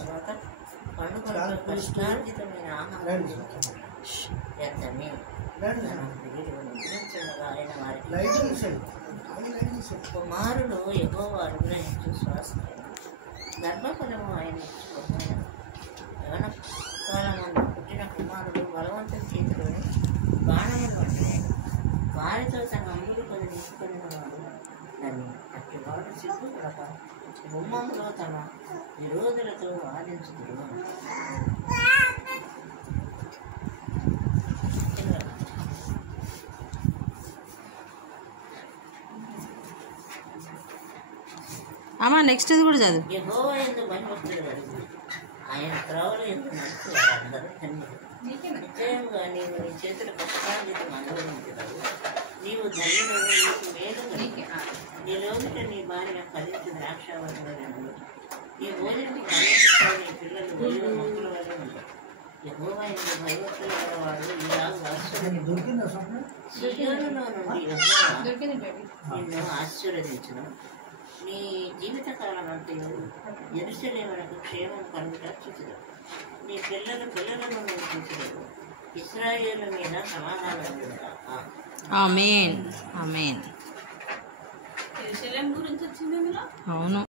తర్వాత పండుగలతో కష్టార్జితమైన ఆహారం వ్యర్థమే. ఆయన వారికి కుమారులు యెహోవా అనుగ్రహించు స్వాస్థ్యం, గర్భఫలము ఆయన ఇచ్చుకోవాలి. యవన కాలమందు పుట్టిన కుమారుడు బలవంతుని చేతిలోని బాణములు పట్టాయి. వారితో తన అమ్ముడు కొని నింపుకున్నవాడు నన్ను అట్టివాడు సిగ్గుపడక గుమ్మంలో తమ విరోధులతో వాదించుదురు. అమ్మా నెక్స్ట్ ఇది కూడా చదువు. యెహోవా యందు భయభక్తులు కలుగు, ఆయన త్రోవలు యందు నడుచువారు అందరూ ధన్యులు. నిశ్చయంగా నీవు నీ చేతుల కష్టార్జితం అనుభవించగలవు. నీవు ధన్యుడు, నీకు మేలు కలిగి నీ లోపల నీ భార్య ఫలించు ద్రాక్షావరణలు. నీ భోజనం ఆలోచిస్తావు, నీ పిల్లలు ఒలివ మొక్కల వలె ఉంటారు. యెహోవా యందు భయభక్తులు గలవాడు ఇలాగ సృజనులో నుండి యెహోవా నిన్ను ఆశీర్వదించును. నీ జీవితకాలం అంతే యెరూషలేమునకు క్షేమం కలుగుట చూచుదు. నీ పిల్లలను నేను చూచలేదు. ఇశ్రాయేలు మీద సమాధానం ఆమేన్ ఆమేన్. యెరూషలేము గురించి వచ్చింది. అవును.